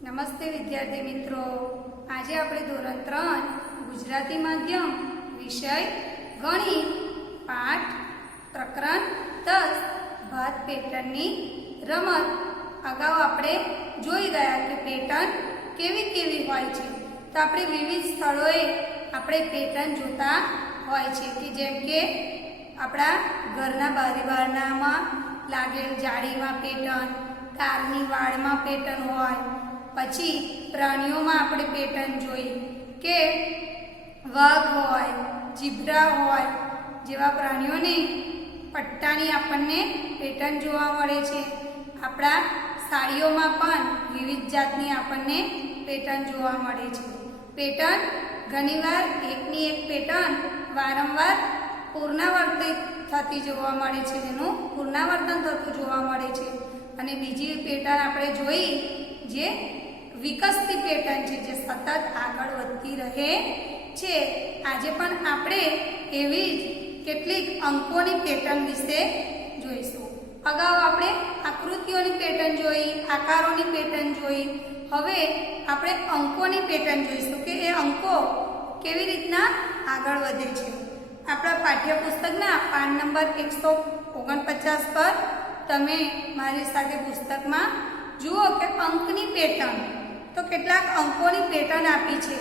નમસ્તે વિદ્યાર્થી મિત્રો, આજે આપણે ધોરણ 3 ગુજરાતી માધ્યમ વિષય ગણિત પાઠ પ્રકરણ 10 ભાત પેટર્નની રમત અગાઉ આપણે જોઈ ગયા કે પેટર્ન કેવી કેવી હોય છે। તો આપણે વિવિધ સ્થળોએ આપણે પેટર્ન જોતા હોય છે કે જેમ કે આપણા ઘરના બારીબારણામાં લાગેલ જાળીમાં પેટર્ન, કારની વાડમાં પેટર્ન હોય, પછી પ્રાણીઓમાં આપણે પેટર્ન જોઈ કે વાઘ હોય, જીબ્રા હોય જેવા પ્રાણીઓની પટ્ટાની આપણને પેટર્ન જોવા મળે છે। આપણા સાડીઓમાં પણ વિવિધ જાતની આપણને પેટર્ન જોવા મળે છે। પેટર્ન ઘણીવાર એકની એક પેટર્ન વારંવાર પુનરાવર્તિત થતી જોવા મળે છે, જેનું પુનરાવર્તન થતું જોવા મળે છે। અને બીજી પેટર્ન આપણે જોઈ જે વિકસતી પેટર્ન છે, જે સતત આગળ વધતી રહે છે। આજે પણ આપણે એવી જ કેટલીક અંકોની પેટર્ન વિશે જોઈશું। અગાઉ આપણે આકૃતિઓની પેટર્ન જોઈ, આકારોની પેટર્ન જોઈ, હવે આપણે અંકોની પેટર્ન જોઈશું કે એ અંકો કેવી રીતના આગળ વધે છે। આપણા પાઠ્યપુસ્તકના પાન નંબર 149 પર તમે મારી સાથે પુસ્તકમાં જુઓ કે અંકની પેટર્ન, તો કેટલાક અંકોની પેટર્ન આપી છે।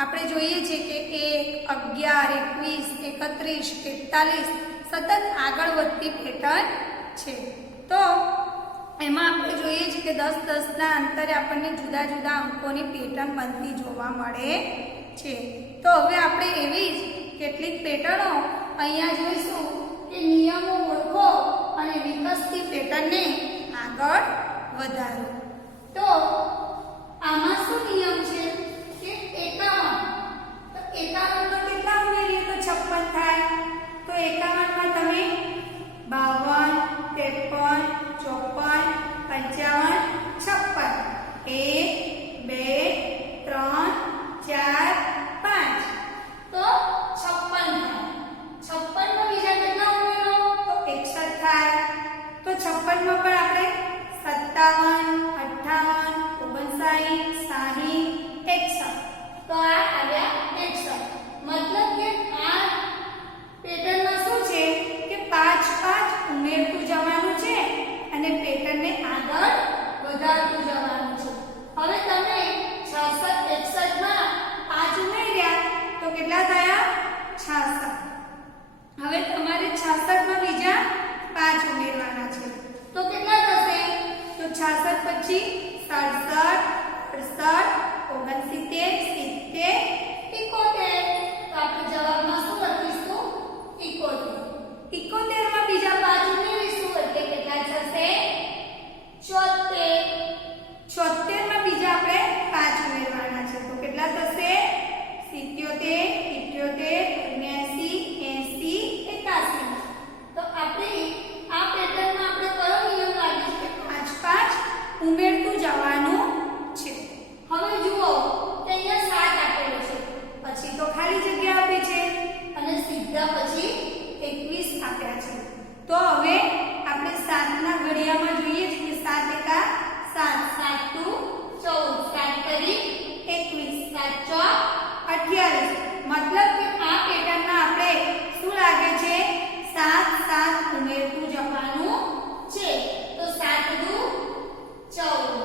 આપણે જોઈએ છીએ કે 1, 11, 21, 31, 41 સતત આગળ વધતી પેટર્ન છે। તો એમાં આપણે જોઈએ છીએ કે 10-10ના અંતરે આપણને જુદા જુદા અંકોની પેટર્ન બનતી જોવા મળે છે। તો હવે આપણે એવી જ કેટલીક પેટર્નો અહીંયા જોઈશું કે નિયમો ઓળખો અને વિકસતી પેટર્નને આગળ વધારો। તો આમાં શું નિયમ છે કે 51, તો 51 માં કેટલા ઉમેરીએ તો 56 થાય। તો 51 માં તમે 52, 53, 54, 55, 1, 2, 3, 4, 5, તો 56 થાય। 56 માં બીજા કેટલા ઉમેરો તો 61 થાય। તો 56 માં પણ આપણે 57, 58, 59, 60, 61, તો આ આવ્યા 61। મતલબ કે આ પેટર્નમાં શું છે કે 5-5 ઉમેરતું જવાનું છે અને પેટર્નને આગળ વધારતું જવાનું છે। હવે તમે 66, 61 માં 5 ઉમેર્યા તો કેટલા થયા 66। હવે તમારે 66 માં બીજા 5 ઉમેરવાના છે તો કેટલા થશે તો 66 પછી 67, 68, 69, 70, 71, તો આપણે જવાબમાં શું લખીશું 71। 71 માં બીજા 5 ઉમેરીશું એટલે કેટલા થશે 74। 74 માં બીજા આપણે 5 ઉમેરવાના છે તો કેટલા થશે 77, 78, 79, 80, 81। તો આપણે આ પેટર્નમાં આપણે કયો નિયમ લાગીશું કે 5-5 ઉમેરતું જવાનું છે। હવે જુઓ કે અહીંયા 7 આપેલો છે, પછી તો ખાલી જગ્યા આપી છે અને સીધા પછી 21 આપ્યા છે। તો હવે આપણે 7 ના ઘડિયામાં જોઈએ કે 7 એકા 7, 7 2 14, 7 કરી 21, 7 ચોક 28। મતલબ કે આ પેટર્નમાં આપણે શું લાગે છે 7-7 ઉમેરતું જવાનું છે। તો 7 દુ 14,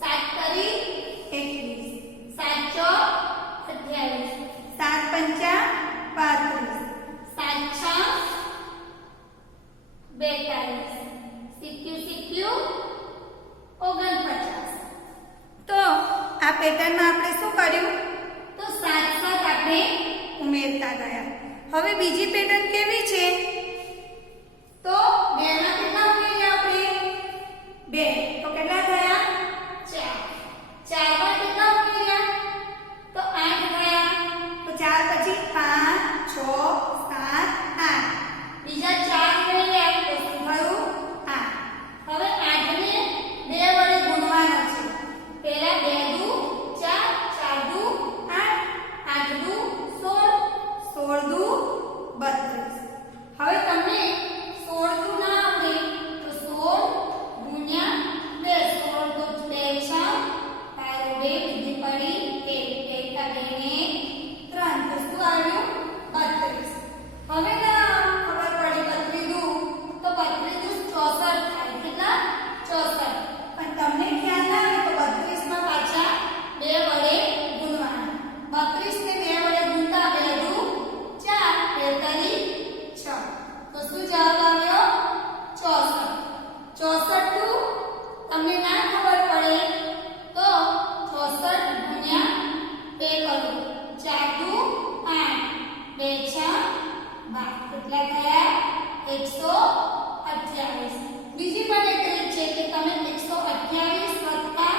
7 કરી 21, 7 ચોક 28, 7 પંચા 35, 7 છા 42, સિક્યું 49। તો આ પેટર્નમાં આપણે શું કર્યું તો 7-7 આપણે ઉમેરતા ગયા। હવે બીજી પેટર્ન કેવી છે તો 2 માં કેટલા ઉમેર્યા આપણે 2 તો કેટલા થયા 4। 4 માં કેટલા ઉમેર્યા તો 8 થયા। તો 4 પછી 5, 6, 7, 8 બીજા 4 ઉમેર્યા તો શું થયું 8। હવે 8 ને 2 વડે ગુણવાના છે। પહેલા 2 દુ 4, 4 દુ 8, 8 દુ 16, 16 દુ 32। હવે 2 બીજી પડી 1 1 આ 2 ને 3 તો શું આવ્યું 32. હવે ના ખબર પડી 32 તો 32 64 થાય. કેટલા 64. પણ તમને ખ્યાલ ના આવે તો 32 માં પાછા 2 વડે ગુણવાના. 32 ને 2 વડે ગુણતા 2 દુ 4 2 તારી 6 તો શું જવાબ આવ્યો 64. 64 નું તમને ના ખબર પડે તો 64 ગુણ્યા 2 કરો. 4 દુ 8 2 6 12 કેટલા થયા 128. બીજી પણ એક રીત છે કે તમે 128 વત્તા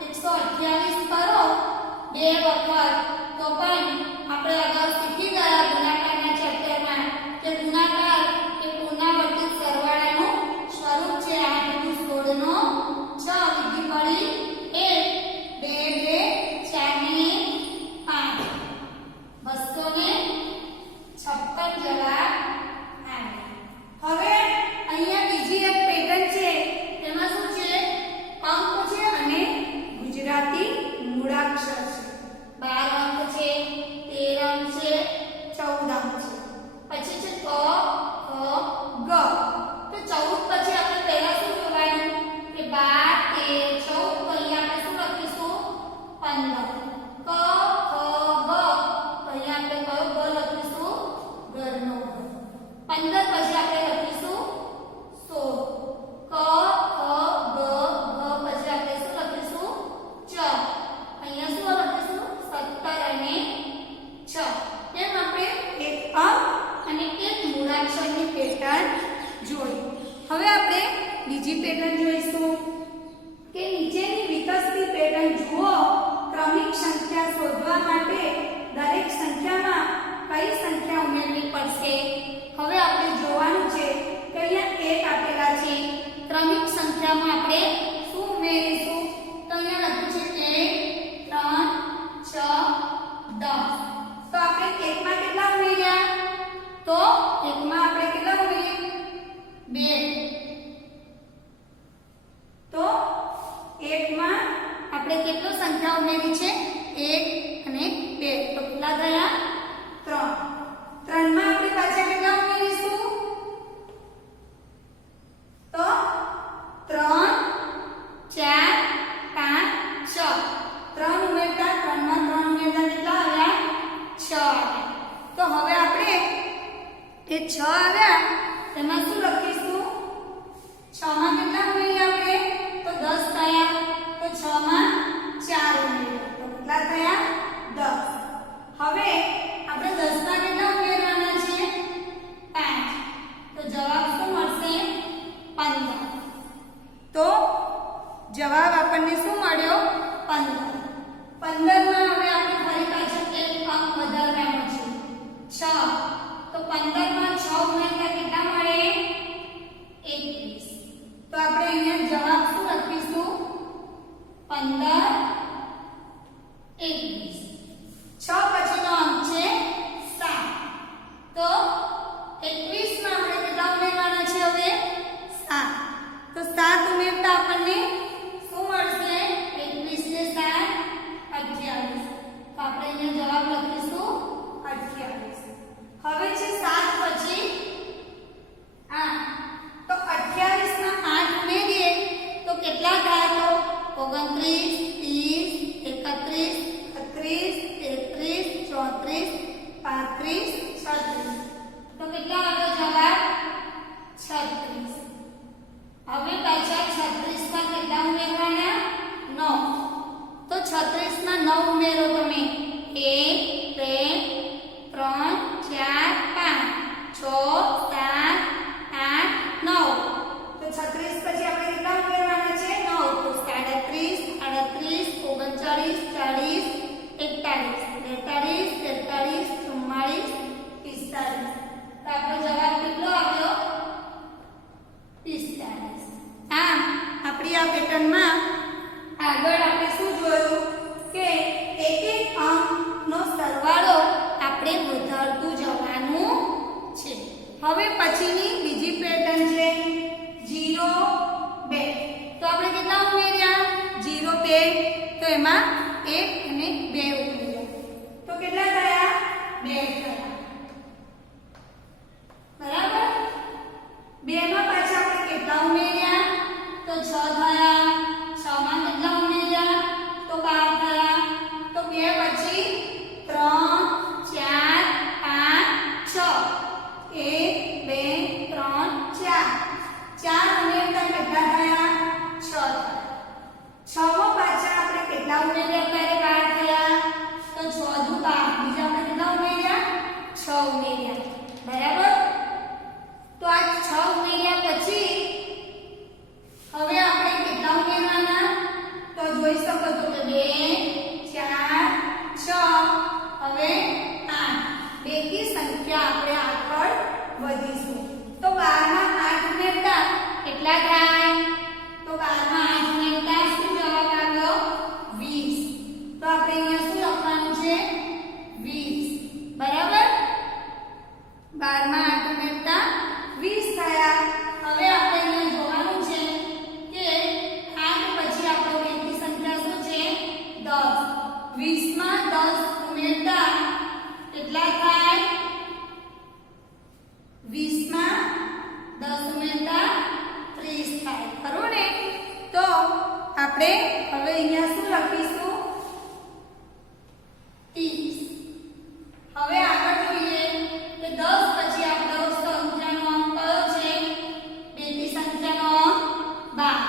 128 કરો 2 વખત તો પણ આપણે અગાઉ શીખી ગયા ગુણાકારના ચેપ્ટરમાં કે ગુણાકાર એ પુનરાવર્તિત સરવાળાનું સ્વરૂપ છે. 8 * 16 નો 6 બીજી પડી 6 આવ્યા તેમાં શું લખીશું 6 માં કેટલા ઉમેરીએ આપણે તો 10 થયા તો 6 માં 4 ઉમેરીએ તો કેટલા થયા 10 હવે આપણે 10 માં કેટલા ઉમેરવાના છે 5 તો જવાબ શું મળશે 15 તો જવાબ આપણને શું મળ્યો 15 15 માં હવે આપણે ફરી પાછો એક અંક વધારવાનો છે 6 तो 15 માં 6 ઉમેરતા કેટલા મળે 21 તો આપણે અહીંયા જવાબ શું લખીશું 15 21 6 પછીનો અંક છે 7 તો 21 માં આપણે કેટલા ઉમેરવાના છે હવે 7 તો 7 ઉમેરતા આપણને શું મળશે 21 ને 7 28 તો આપણે અહીંયા જવાબ લખીશું 28 હવે છે 7 પછી 8 તો 28 માં 8 ઉમેરીએ તો કેટલા થાય તો 29 30 31 32 33 34 35 36 તો કેટલા આવ્યો જવાબ 36 હવે પાછા 36 માં કેટલા ઉમેરવાના 9 તો 36 માં 9 ઉમેરો તમે 1 2 3 4 5 6 7 8 9 તો 36 પછી આપણે કેટલા ઉમેરવાના છે 9 તો 37 38 39 40 41 42 43 44 45 તો આપણો જવાબ કેટલો આવ્યો 45 આમ આપણી આ પેટર્નમાં આગળ આપણે શું જોયું કે એક એક અંકનો સરવાળો આપણે વધારતું જવાનું છે હવે પછીની બીજી પેટર્ન છે 0 2 તો આપણે કેટલા ઉમેર્યા 0 2 તો એમાં 1 અને 2 ઉમેર્યા તો કેટલા થયા 2 થયા બરાબર 2 માં પાછા આપણે કેટલા ઉમેર્યા તો 6 થયા 6 માં કેટલા ઉમેર્યા તો 12 થયા તો 2 પછી 3 4 5 6 1 2 3 4 4 ઉમેરતા કેટલા થયા 6 થયા 6 માં પાછા આપણે કેટલા ઉમેર્યા ત્યારે 12 થયા તો 6 દુ 12 બીજા આપણે કેટલા ઉમેર્યા 6 ઉમેર્યા બરાબર તો આ 6 ઉમેર્યા પછી હવે આપણે કેટલા ઉમેરવાના તો જોઈ શકો છો કે 2 4 6 હવે 8 બેકી સંખ્યા આપણે આગળ વધીશું તો 12 માં 8 ઉમેરતા કેટલા થાય તો 12 માં 8 ઉમેરતા શું જવાબ આવ્યો 20 તો આપણે અહીંયા શું લખવાનું છે 20 બરાબર 12 માં 8 ઉમેરતા 20 થયા હવે આપણે અહીંયા જોવાનું છે કે 8 પછી આપણો બેકી સંખ્યા શું છે 10 20 માં 10 ઉમેરતા કેટલા થાય 20 માં 10 ઉમેરતા 30 થાય ખરું ને તો આપણે હવે અહીંયા શું લખીશું 30 હવે આગળ જોઈએ કે 10 પછી આપણો સંખ્યાનો અંક કયો છે બેકી સંખ્યાનો અંક 12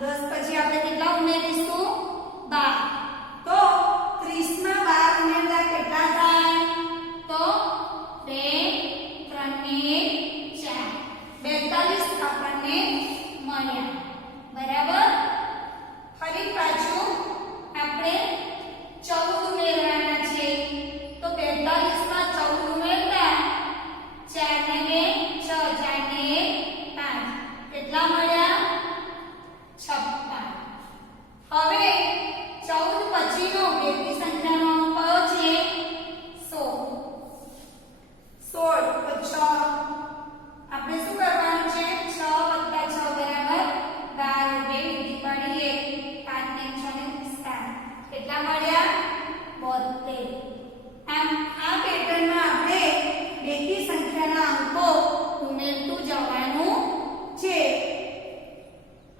10 પછી આપણે કેટલા ઉમેરીશું 12 તો 30 માં 12 ઉમેરતા કેટલા થાય તો 2 3 ને 4 42 આપણને મળ્યા બરાબર ફરી પાછું આપણે 14 ઉમેરવાના છે તો 42 માં 14 ઉમેરતા 4 ને 6 4 ને 5 કેટલા મળ્યા 56 હવે 14 પછીનો બેકી સંખ્યાનો અંક કયો છે 16 તો 6 આપણે શું કરવાનું છે 6 + 6 બરાબર 12 બે વીટી પડી 1 5 ને 6 ને 7 કેટલા મળ્યા 72 આમ આ પેટર્નમાં આપણે બેકી સંખ્યાના અંકો ઉમેરતું જવાનું છે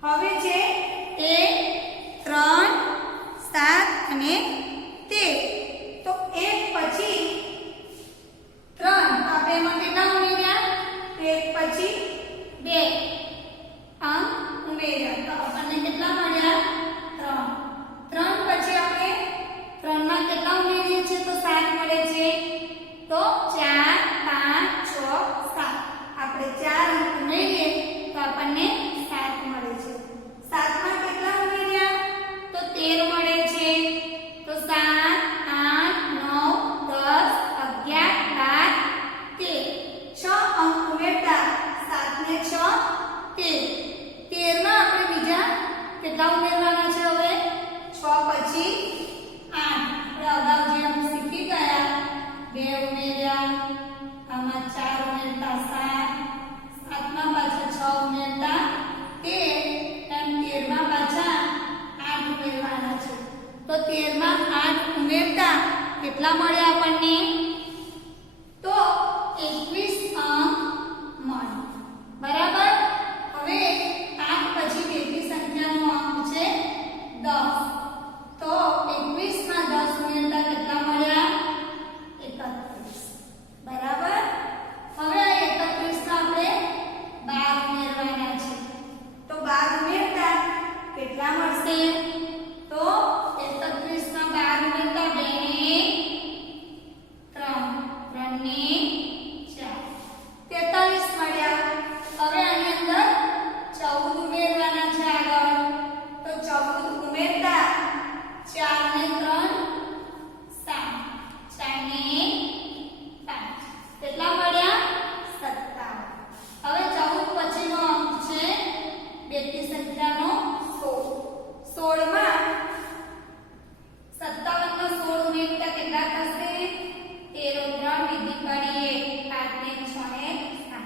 હવે છે 1 3 7 અને 13 તો 1 પછી 3 આપણે એમાં કેટલા ઉમેર્યા 1 પછી 2 અંક ઉમેર્યા તો આપણને કેટલા મળ્યા 3 3 પછી આપણે 3 માં કેટલા ઉમેરીએ છીએ તો 7 મળે છે તો 4 5 6 7 આપણે 4 અંક ઉમેરીએ તો આપણને 7 મળે છે 7 માં કેટલા ઉમેર્યા તો 13 મળે છે તો 7 8 9 10 11 12 13 6 અંક ઉમેરતા 7 ને 6 13 13 માં આપણે બીજા કેટલા ઉમેરવાના છે હવે 6 પછી 8 આપણે અગાઉ જે આપણે શીખી ગયા 2 ઉમેર્યા આમાં 4 ઉમેરતા 7 7 માં પાછા 6 ઉમેરતા 13 એમ 13 માં પાછા 8 ઉમેરવાના છે તો 13 માં 8 ઉમેરતા કેટલા મળ્યા આપણને તો 21 અંક મળે બરાબર હવે 8 પછી બેકી સંખ્યાનો અંક છે 10 તો 21 માં 10 ઉમેરતા કેટલા મળ્યા 31 બરાબર હવે આ 31 માં આપણે 12 ઉમેરવાના છે તો 12 ઉમેરતા કેટલા મળશે તો 31 માં 12 ઉમેરતા 2 ને 3 3 ને 4 43 મળ્યા હવે આની અંદર 14 ઉમેરવાના છે આગળ તો 14 ઉમેરતા 4 ને 3 7 4 ને 5 કેટલા મળ્યા 57 હવે 14 પછીનો અંક છે બેકી સંખ્યાનો 16 16 માં 57 માં 16 ઉમેરતા કેટલા થશે 13 3 વીટી પડી 5 ને 6 ને 7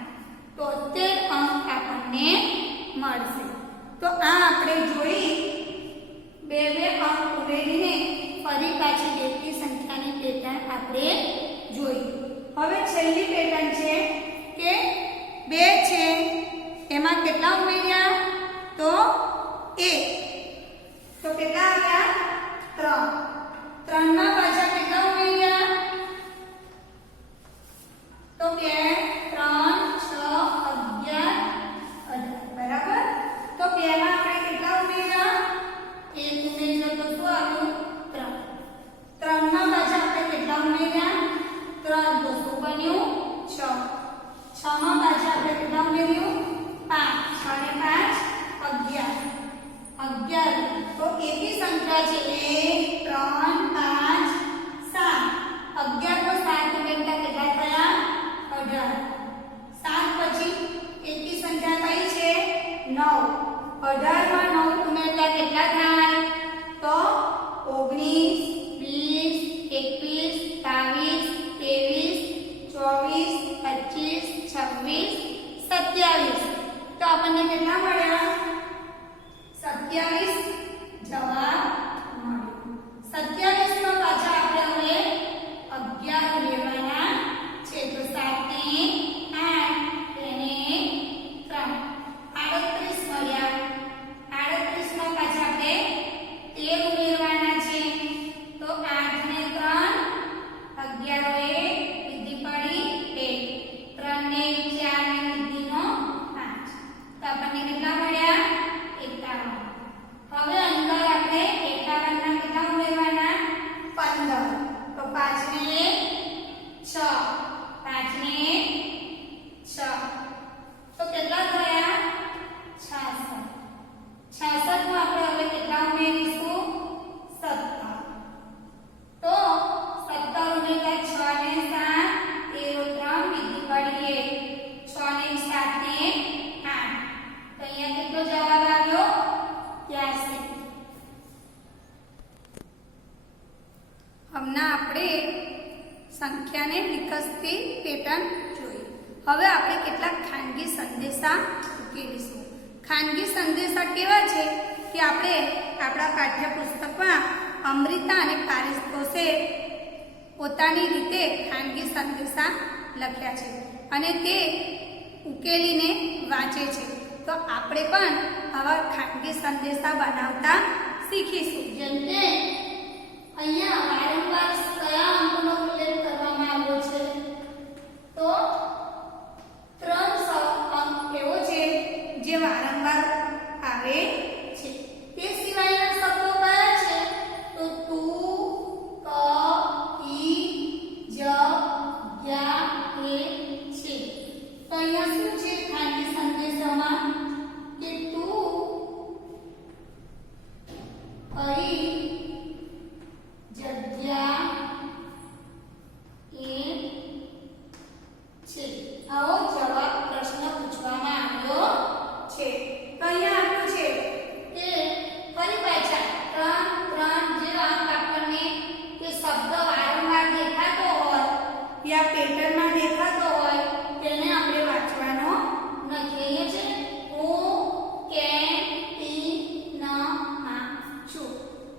73 અંક આપણને મળશે તો આ આપણે જોઈ બે અંક ઉમેરીને ફરી પાછી બેકી સંખ્યાની પેટર્ન આપણે જોઈ. હવે છેલ્લી પેટર્ન છે કે 2 છે એમાં કેટલા ઉમેર્યા તો 1, તો કેટલા આવ્યા 3. 3 માં પાછા કેટલા ઉમેર્યા તો 2 3 6 11 18 બરાબર. તો 2 માં આપણે કેટલા ઉમેર્યા 1 ઉમેર્યો તો શું આવ્યું 3. 3 માં પાછા આપણે કેટલા ઉમેર્યા 3 તો શું બન્યું 6. 6 માં પાછા આપણે કેટલા ઉમેર્યું 5. 6 ને 5 11. તો એકી સંખ્યા છે 1 3 5 7. 11 તો 7 ઉમેરતા કેટલા થયા 18. 7 પછી એકી સંખ્યા કઈ છે 9. 18 માં 9 ઉમેરતા કેટલા થાય તો 19 20 21 22 23 24 25 26 27. તો આપણને કેટલા મળ્યા 27 જવાબ મળ્યો. 27 માં પાછા આપણે હવે 11 ઉમેરવાના છે તો 7 ને 8 તેને 3 38 મળ્યા. 38 માં પાછા આપણે 13 ઉમેરવાના છે તો 8 ને 3 11 એ વિધિ પડી 1 3 ને 4 ને વિધિનો 5. તો આપણને કેટલા મળ્યા 51. હવે અંદર આપણે 51 ના કેટલા ઉમેરવાના 15. તો 5 ને 6 5 ને 6 તો કેટલા થયા 66. 66 માં આપણે હવે કેટલા ઉમેરીશું 17. તો 17 ઉમેરતા 6 ને 7 13 3 વિધિ પડી 1 6 ને 7 ને 8. તો અહીંયા કેટલો જવાબ આવ્યો 83. હમણાં આપણે સંખ્યાને વિકસતી પેટર્ન જોઈ. હવે આપણે કેટલાક ખાનગી સંદેશા ઉકેલીશું. ખાનગી સંદેશા કેવા છે કે આપણે આપણા પાઠ્યપુસ્તકમાં અમૃતા અને પારિતોષે પોતાની રીતે ખાનગી સંદેશા લખ્યા છે અને તે ઉકેલીને વાંચે છે. તો આપણે પણ આવા ખાનગી સંદેશા બનાવતા શીખીશું. જેમ કે અહીંયા વારંવાર કયા અંકનો ઉલ્લેખ કરવામાં આવ્યો છે તો 3 અંક એવો છે જે વારંવાર આવે છે. તે સિવાયના શબ્દો કયા છે તો તું ક ઈ જ યા એ છે. તો અહીંયા શું છે ખાનગી સંદેશામાં કે તું કઈ જગ્યા એ છે. આવો જવાબ પ્રશ્ન પૂછવામાં આવ્યો છે. તો અહીંયા આપ્યું છે કે ફરી પાછા 3 જે અંક આપણને કે શબ્દ વારંવાર દેખાતો હોય યા પેટર્નમાં દેખાતો હોય તેને આપણે વાંચવાનો નથી. અહીંયા છે હું કેન્ટીનમાં છું.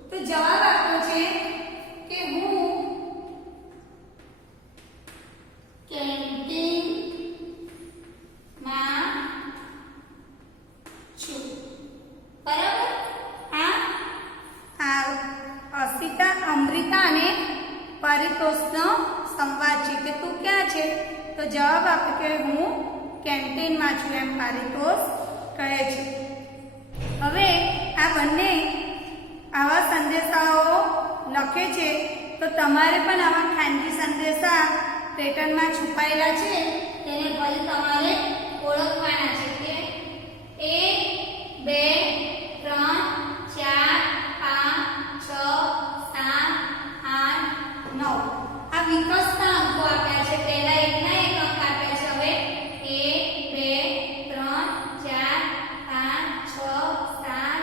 તો જવાબ આપ્યો છે કે હું કેન્ટીનમાં છું. બરાબર. આ અર્પિતા અમૃતા અને પારિતોષનો સંવાદ છે કે તું ક્યાં છે તો જવાબ આપે કે હું કેન્ટીનમાં છું એમ પારિતોષ કહે છે. હવે આ બંને આવા સંદેશાઓ લખે છે તો તમારે પણ આવા ખાનગી સંદેશા પેટર્નમાં છુપાયેલા છે તેને ફરી તમારે ઓળખવાના છે કે 1 2 3 4 5 6 7 8 9 આ વિકસતા અંકો આપ્યા છે. પહેલા એકના એક અંક આપ્યા છે. હવે 1 2 3 4 5 6 7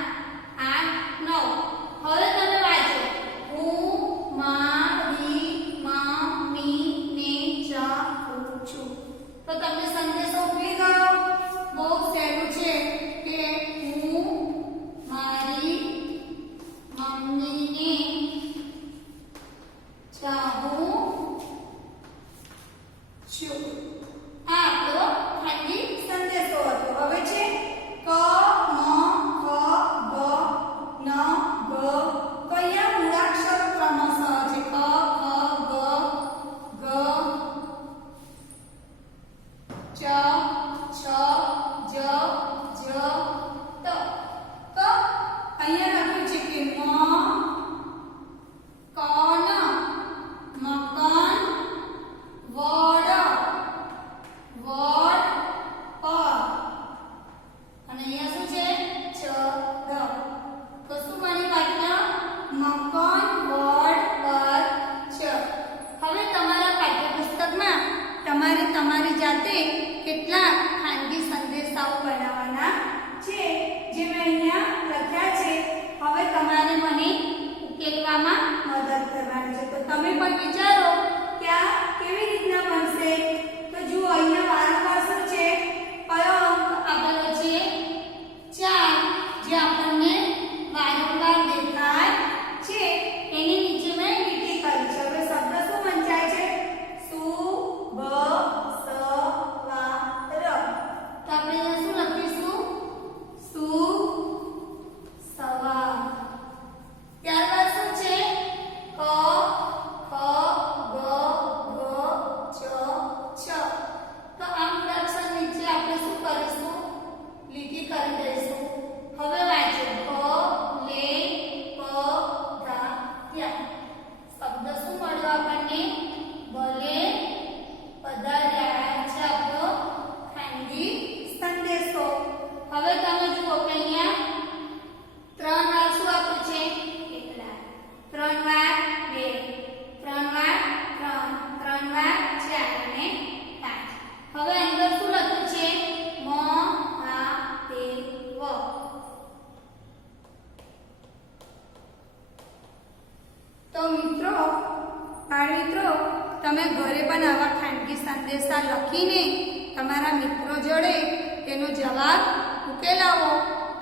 8 9. હવે તમે વાંચો હું મારી મમ્મીને ચાહું છું. તો તમને સંદેશો ઉભી ગયો. બહુ સહેલું છે કે હું અંકન વડ પર ચ. હવે તમારા પાઠ્યપુસ્તકમાં તમારે તમારી જાતે કેટલાક ખાનગી સંદેશાઓ બનાવવાના છે, જે મેં અહીંયા લખ્યા છે. હવે તમારે મને ઉકેલવામાં મદદ કરવાની છે. તો તમે પણ વિચારો કે આ કેવી રીતના બનશે. તો જુઓ, અહીંયા વારંવાર શું છે, કયો અંક આપેલો છે? 4, જે આપણને વારંવાર દેખાય છે. એની નીચે મેં લીટી કરી છે. હવે શબ્દ શું વંચાય છે? સુ બ સ વા ર. તો આપણે અહીંયા શું લખીશું? સુ સવા. ત્યારબાદ શું છે? ક ખ ગ ઘ ચ છ. તો આ મૂળાક્ષર નીચે આપણે શું કરીશું? લીટી કરી દઈશું. હવે વાંચો. ક લે પ ધા ત્યાં. શબ્દ શું મળ્યો આપણને? ભલે પધાર્યા છે આપણો ખાનગી સંદેશો. હવે તમે જુઓ કે અહીંયા 3 વાર શું આપ્યું છે? એકલા. 3 વાર 2, 3 વાર 3, 3 વાર 4 અને 5. હવે અંદર શું લખ્યું છે? મ આ તે વ. તો મિત્રો, બાળમિત્રો, તમે ઘરે પણ આવા ખાનગી સંદેશા લખીને તમારા મિત્રો જોડે તેનો જવાબ ઉકેલાવો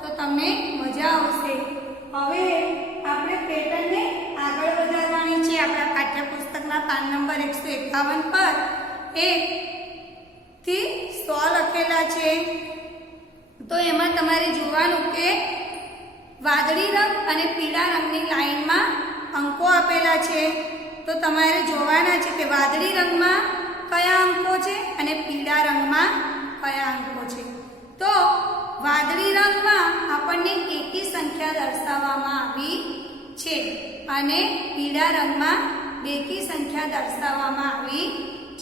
તો તમને મજા આવશે. હવે આપણે પેટર્નને આગળ વધારવાની છે. આપણા પાઠ્યપુસ્તકના પાન નંબર 151 પર 1 થી 100 લખેલા છે. તો એમાં તમારે જોવાનું કે વાદળી રંગ અને પીળા રંગની લાઈનમાં અંકો આપેલા છે. તો તમારે જોવાના છે કે વાદળી રંગમાં કયા અંકો છે અને પીળા રંગમાં કયા અંકો છે. તો વાદળી રંગમાં આપણને એકી સંખ્યા દર્શાવવામાં આવી છે અને પીળા રંગમાં બેકી સંખ્યા દર્શાવવામાં આવી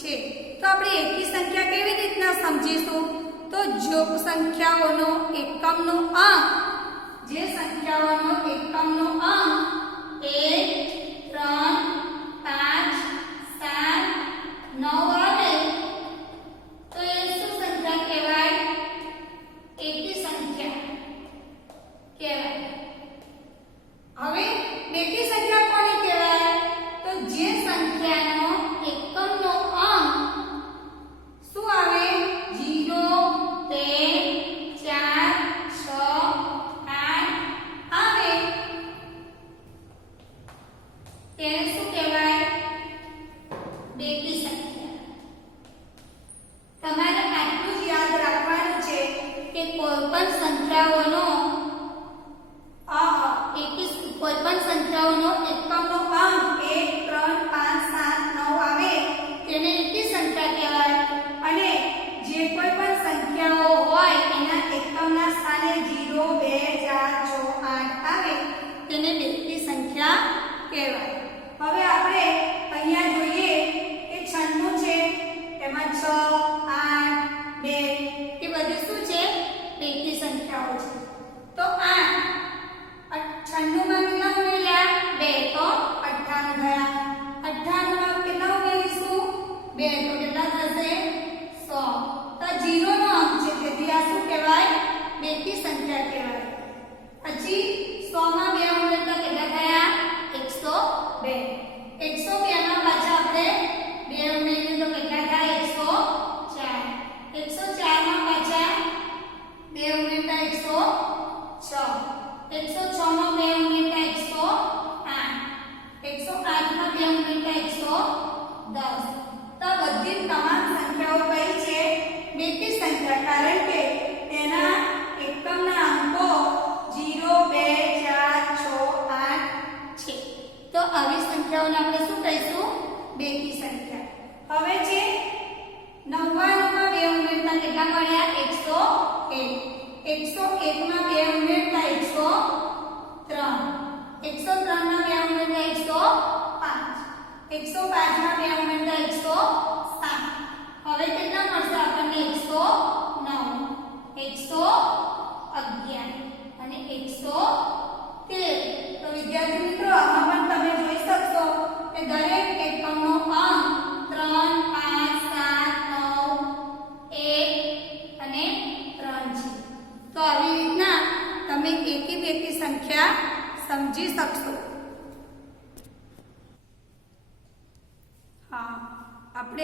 છે. તો આપણે એકી સંખ્યા કેવી રીતના સમજીશું? તો જોગ સંખ્યાઓનો એકમનો અંક, જે સંખ્યાઓનો એકમનો અંક 1, 3, 5, 7, 9 આવે તો એ શું સંખ્યા કહેવાય? એકી સંખ્યા કહેવાય. હવે બેકી સંખ્યા કોને કહેવાય? તો જે સંખ્યાનો એકમનો અંક શું આવે? 0, 2, 4, 6, 8 આવે તેને શું કહેવાય? બેકી સંખ્યા. તમારે આટલું જ યાદ રાખવાનું છે કે કોઈપણ સંખ્યાઓનો એકમનો અંક 1, 3, 5, 7, 9 આવે તેને એકી સંખ્યા કહેવાય. અને જે કોઈ પણ સંખ્યાઓ હોય એના એકમના સ્થાને 0, 2, 4, 6, 8 આવે તેને બેકી સંખ્યા કહેવાય. હવે આપણે અહીંયા જોઈએ કે 96 છે, એમાં 6, 8, 2 એ બધી શું છે? બેકી સંખ્યાઓ છે. તો 8 96 માં કેટલા ઉમેર્યા? 2 તો 98 થયા. 98 માં કેટલા ઉમેરીશું? 2 તો કેટલા થશે? 100. તો 0 નો અંક છે, તેથી આ શું કહેવાય? બેકી સંખ્યા કહેવાય. પછી 100 માં 2 ઉમેરતા કેટલા થયા? 102. 102 માં પાછા આપણે 2 ઉમેરીએ તો કેટલા થાય? 104. 104 માં પાછા 2 ઉમેરતા 106. 106 માં 2 ઉમેરતા 108. 108 માં 2 ઉમેરતા 110. તો બધી તમામ સંખ્યાઓ કઈ છે? બેકી સંખ્યા. કારણ કે તેના એકમના અંકો 0, 2, 4, 6, 8 છે. તો આવી સંખ્યાઓને આપણે શું કહીશું? બેકી સંખ્યા. હવે છે 99 માં 2 ઉમેરતા કેટલા મળ્યા? 101. 101 માં 2 ઉમેરતા 103. 103 માં 2 ઉમેરતા 105. 105 માં 2 ઉમેરતા 107. હવે કેટલા મળશે આપણને? 109, 111 અને 113. તો વિદ્યાર્થી મિત્રો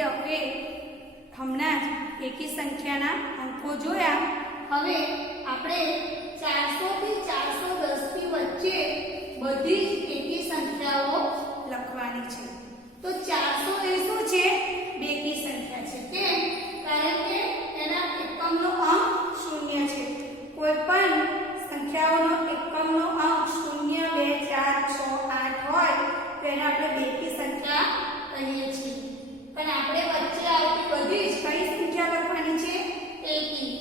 આપણે હવે હમણાં જ એકી સંખ્યાના અંકો જોયા. હવે આપણે 400 થી 410 ની વચ્ચે બધી જ એકી સંખ્યાઓ લખવાની છે. તો 400 એ શું છે? બેકી સંખ્યા છે. કેમ? કારણ કે એના એકમનો અંક શૂન્ય છે. કોઈ પણ સંખ્યાઓનો એકમનો અંક 0, 2, 4, 6, 8 હોય તો એને આપણે બેકી સંખ્યા કહીએ છીએ. પણ આપણે વચ્ચે આવતી બધી જ કઈ સંખ્યા લખવાની છે? એકી.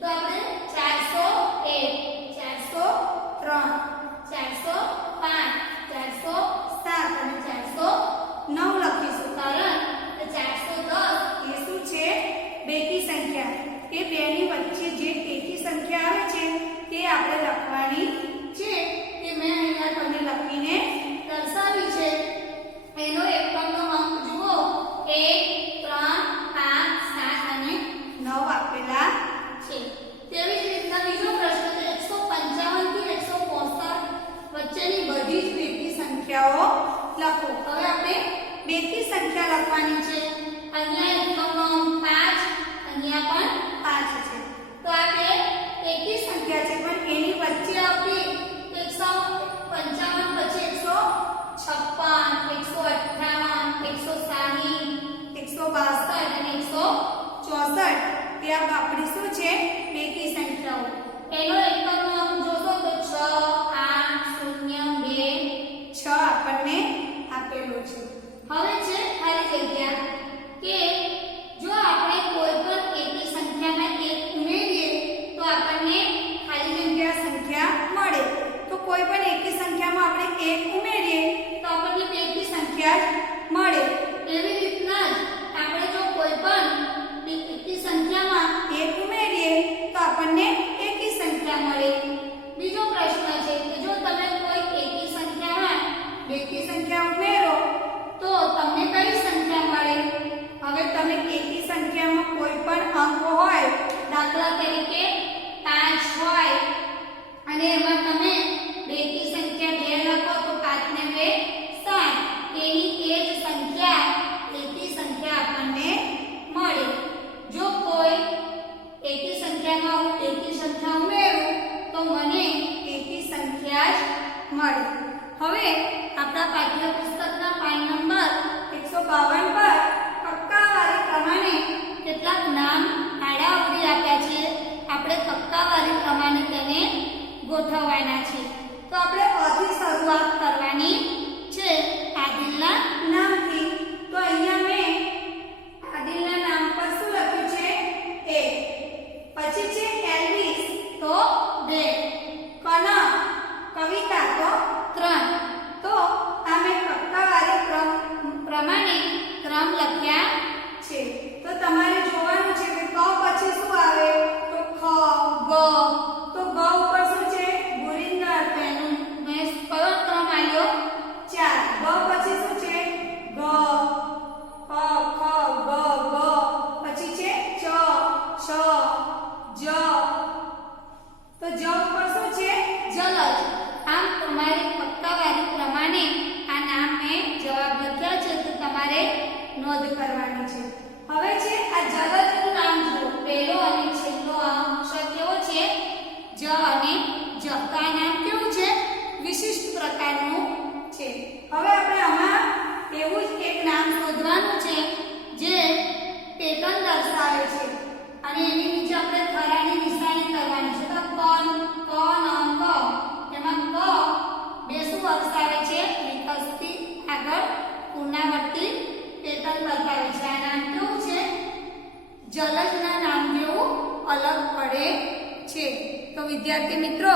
તો આપણે 401, 403, 405, 407 અને 409 લખીશું. કારણ કે 410 એ શું છે? બેકી સંખ્યા. એ બેની વચ્ચે જે એકી સંખ્યા આવે છે તે આપણે લખવાની છે. તે મેં અહીંયા તમને લખીને દર્શાવી છે. એનો એકમનો અંક જુઓ, 1, 3, 5, 7 અને 9 આપેલા છે. તેવી જ રીતના બીજો પ્રશ્ન છે 155 થી 165 વચ્ચેની બધી જ બેકી સંખ્યાઓ લખો. હવે આપણે બેકી સંખ્યા લખવાની છે. અહીંયા એકમનો અંક 5, અહીંયા પણ 5 છે. તો આ બે એકી સંખ્યા છે, પણ એની વચ્ચે આવતી 155 પછી 156, 158, 160, 162 અને 164 તે આપણી શું છે? બેકી સંખ્યાઓ. એનો એકમનો અંક જોશો તો 6, 8, 0, 2, 6 આપણને આપેલો છે. હવે છે ખાલી જગ્યા કે જો આપણે કોઈ પણ એકી સંખ્યામાં 1 ઉમેરીએ તો આપણને ખાલી જગ્યા સંખ્યા મળે. તો કોઈ પણ એકી સંખ્યામાં આપણે 1 ઉમેરીએ તો આપણને બેકી સંખ્યા જ મળે. એવી રીતના જ આપણે જો કોઈ પણ એકી સંખ્યામાં 1 ઉમેરીએ તો આપણને એકી સંખ્યા મળે. બીજો પ્રશ્ન છે કે જો તમે કોઈ એકી સંખ્યામાં બેકી સંખ્યા ઉમેરો તો તમને કઈ સંખ્યા મળે? હવે તમે એકી સંખ્યામાં કોઈ પણ અંક હોય, દાખલા તરીકે 5 હોય અને એમાં તમે બેકી સંખ્યા 2 લખો તો 5 ને 2 7. એની એ જ સંખ્યા એકી સંખ્યા આપણને મળે. જો કોઈ એકી સંખ્યામાં હું એકી સંખ્યા ઉમેરું તો મને એકી સંખ્યા જ મળે. હવે આપણા પાઠ્યપુસ્તકના પાન નંબર 152 પર ટક્કાવારી પ્રમાણે કેટલાક નામ આડાઅવળી આપ્યા છે. આપણે ટક્કાવારી પ્રમાણે તેને ગોઠવવાના છે. તો આપણે અથી શરૂઆત કરવાની છે આદિલના નામથી. તો અહીંયા મેં આદિલના નામ પર શું લખ્યું છે? 1. પછી છે એલ્વિસ તો 2, કનક કવિતા તો 3. તો આ મેં ટક્કાવારી પ્રમાણે ક્રમ લખ્યા છે. તો તમારે જોવાનું છે કે ક પછી શું આવે? તો ખ, ગ. તો ગ ઉપર શું છે? ગુરિંદર. તેનું મેં કયો ક્રમ આવ્યો? 4. ગ પછી શું છે? ગ, ખ, ગ, ગ. પછી છે ચ, છ, જ. તો જ ઉપર શું છે? જલજ. આમ તમારી ટક્કાવારી પ્રમાણે આ નામ મેં જવાબ લખ્યા છે. તો તમારે નોંધ કરવાની છે. હવે છે આ જલજનું નામ જુઓ. પહેલો અને છેલ્લો અક્ષર કેવો છે? જ અને જ. તો આ નામ કેવું છે? વિશિષ્ટ પ્રકારનું છે. હવે આપણે આમાં એવું જ એક નામ શોધવાનું છે જે પેટર્ન દર્શાવે છે અને એની નીચે આપણે ખરાની નિશાની કરવાની છે. તો ક, ન, ક. એમાં ક બે શું દર્શાવે છે? વિકસતી આગળ પુનરાવર્તિત પેટર્ન બતાવે છે. આ નામ કેવું છે? જલજના નામ જેવું અલગ પડે છે. તો વિદ્યાર્થી મિત્રો,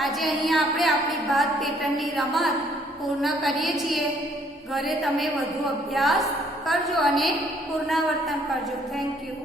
આજે અહીંયા આપણે આપણી ભાત પેટર્નની રમત પૂર્ણ કરીએ છીએ. ઘરે તમે વધુ અભ્યાસ કરજો અને પુનરાવર્તન કરજો. Thank you.